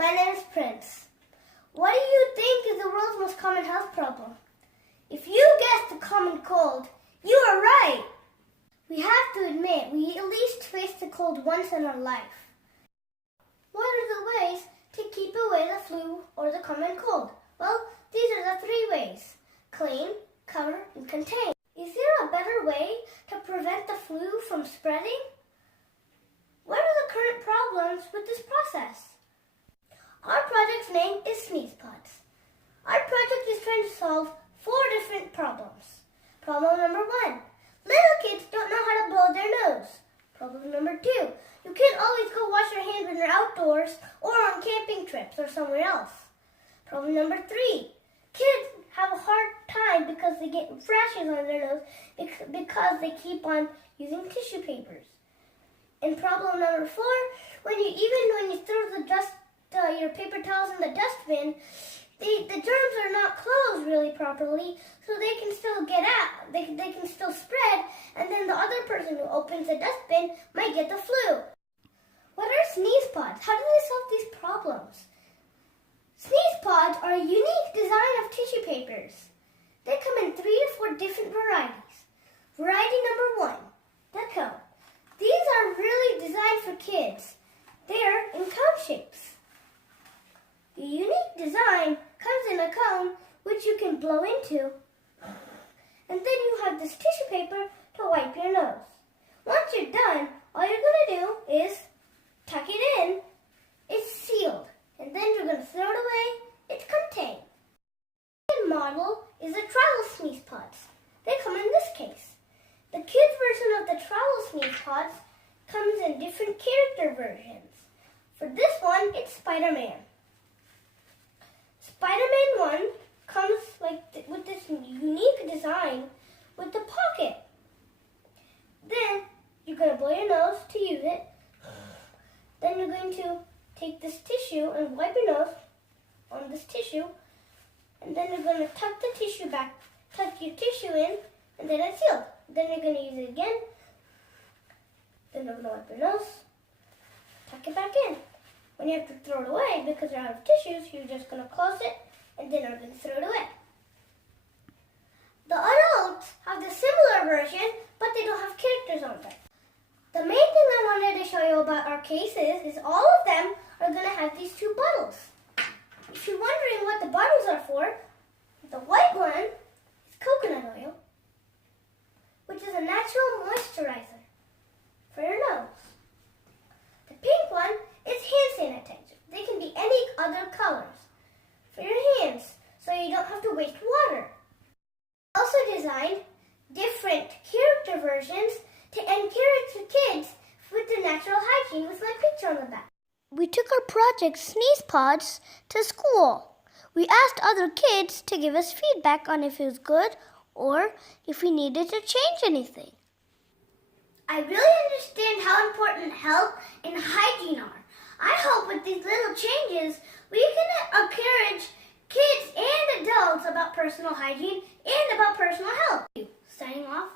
My name is Prince. What do you think is the world's most common health problem? If you guessed the common cold, you are right. We have to admit we at least face the cold once in our life. What are the ways to keep away the flu or the common cold? Well, these are the 3 ways: clean, cover, and contain. Is there a better way to prevent the flu from spreading? What are the current problems with this process? Our project's name is SneezePods. Our project is trying to solve 4 different problems. Problem number 1, little kids don't know how to blow their nose. Problem number 2, you can't always go wash your hands when you're outdoors or on camping trips or somewhere else. Problem number 3, kids have a hard time because they get rashes on their nose because they keep on using tissue papers. And problem number 4, when you throw your paper towels in the dustbin, the germs are not closed really properly, so they can still get out. They can still spread, and then the other person who opens the dustbin might get the flu. What are SneezePods? How do they solve these problems? SneezePods are a unique design of tissue papers. They come in 3 to 4 different varieties. Variety number 1, the cone. These are really designed for kids. They're in cone shapes. The unique design comes in a cone which you can blow into, and then you have this tissue paper to wipe your nose. Once you're done, all you're going to do is tuck it in. It's sealed, and then you're going to throw it away. It's contained. The second model is the travel SneezePods. They come in this case. The kids version of the travel SneezePods comes in different character versions. For this one, it's Spider-Man. Spider-Man 1 comes with this unique design with the pocket. Then you're going to blow your nose to use it. Then you're going to take this tissue and wipe your nose on this tissue. And then you're going to tuck your tissue in, and then it's sealed. Then you're going to use it again. Then you're going to wipe your nose, tuck it back in. When you have to throw it away because you're out of tissues, you're just going to close it, and then you're going to throw it away. The adults have the similar version, but they don't have characters on them. The main thing I wanted to show you about our cases is all of them are going to have these 2 bottles. If you're wondering what the bottles are for, the white one is coconut oil, which is a natural moisturizer for your nose. The pink one is hand sanitizer. They can be any other colors for your hands, so you don't have to waste water. Also designed different character versions to encourage kids with the natural hygiene with my picture on the back. We took our project SneezePods to school. We asked other kids to give us feedback on if it was good or if we needed to change anything. I really understand how important health and hygiene are. I hope with these little changes, we can encourage kids and adults about personal hygiene and about personal health. Signing off.